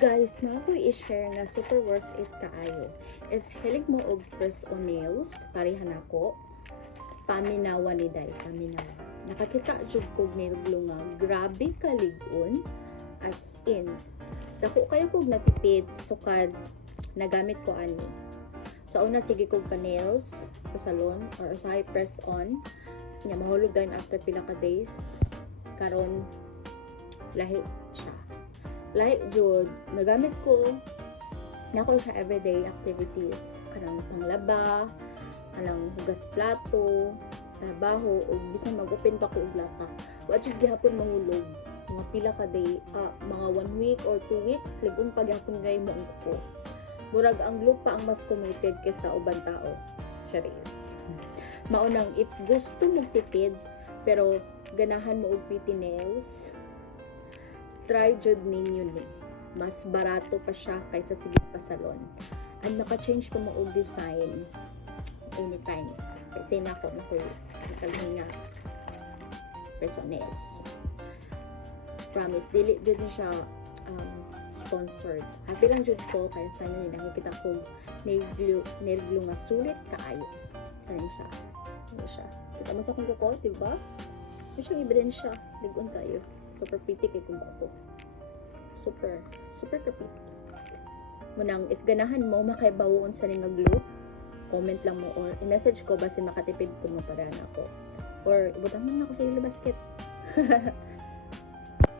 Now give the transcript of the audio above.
Guys, na ako i-share nga super worth it kaayo. If hilig mo og press on nails, parehan ako. Paminawa ni Day, paminawa. Nakakita jud kog nail glue nga grabe kaligon, as in. Dako kayo kog natipid sukad nagamit ko ani. Sa una sige kog pa nails sa salon or sa press on. Nya mahulog din after pila ka days. Karon lahi siya. Lahi jud nagamit ko nako siya everyday activities, kanang panglaba, kanang hugas plato, trabaho, o bisan mag-open pa ko og lata. Wa jud gihapon mahulog. Mga pila ka day, mga 1 week or 2 weeks, ligong paghapon gay mo ang kuko. Murag ang lupa ang mas committed kaysa uban tao. Charis. Maunang if gusto mong tipid pero ganahan mo og pretty nails, try jud ninyo ni. Mas barato pa siya kaysa sige pa salon. And naka-change ko mo og design anytime. Kasi nako nakalinga person nails. Promise, dili jud ni siya sponsored. Happy lang jud ko kaya finally nakikita ko nail glue nga sulit kaayo. Kanin siya. Ano siya? Kita mo sa kong kuko, diba? Ano siyang ebidensya. Ligon kayo. Super pretty kay kong kuko. Super pretty. Munang, if ganahan mo, makaibawon sa nga glue, comment lang mo or i-message ko base makatipid ko mo para na ako. Or, ibutang mo na ako sa ilo basket.